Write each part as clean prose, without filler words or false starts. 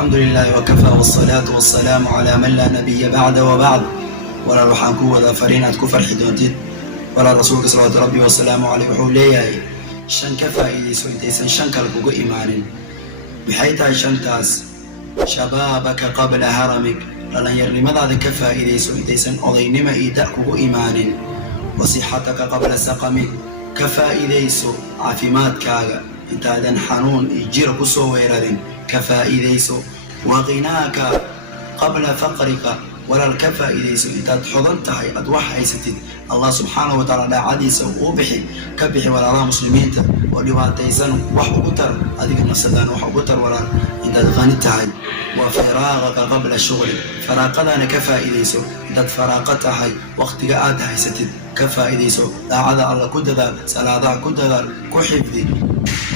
الحمد لله وكفى والصلاة والسلام على من لا نبي بعد وبعد ولا روحان كوة فرينات كفر حدودين ولا رسولك صلى الله ربي والسلام عليه وحوليه شن كفى إلي سويتيسن شن كالكوغو إيمان بحيث شنتاس شبابك قبل هرمك لن يرني ماذا كفى إلي سويتيسن أضينما إيداكوغو إيمان وصحتك قبل سقمك كفى إليسو عافيمات كاغا إنتادن حنون إجيرك سويرادين كفى إليسو وغناك قبل فقرك ولا الكفى إليسو إنتاد حضنتهي أدوح أيستين الله سبحانه وتعالى عديس وبحي كبحي ولا الله مسلمين ولواتيسن وحبوتر هذيك النصدان وحبوتر ولا إنتاد غنيتهي وفراغك قبل الشغل فراقنا كفى إليسو إنتاد فراقتهي وقتك آدها أيستين كفى إليسو لا عذا الله كدذا سلاذا كدذا كحفظي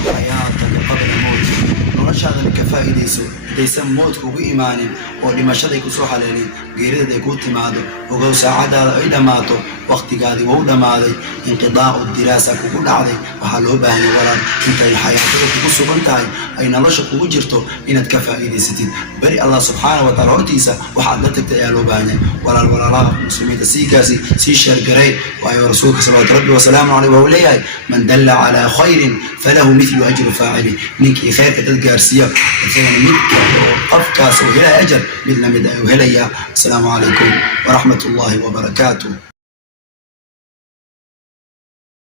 وحياتك قبل موت noloshaadana ka faa'iideyso hadaysan moodka ugu imaanin oo dhimashada ku soo xaleenin geerida ay ku timaado ogow saacadaada ay dhamaato waqtigaadii wuu dhamaaday inqidaa'u diraasa kugu dhacday waxaa loo baahan yahay walaal intay xayaatada kugu sugan tahay ay nolosha kugu jirto inaad ka faa'iideysatid bari allah subxaanahu wa tacaala hortiisa waxaad la tagtay ayaa loo baahan yahay walaalaha muslimiinta siikaasi sii sheergaray waayo rasuulka sallallahu alayhi wa sallam wuxuu leeyahay man dalla ala khayrin falahu mithlu ajri faa'ili ninkii khayrka dad gaarsiiya isagana mid qofkaas oo helaya ajr midna mid ay u helaya. Assalaamu calaykum wa rahmatullahi wa barakaatuh.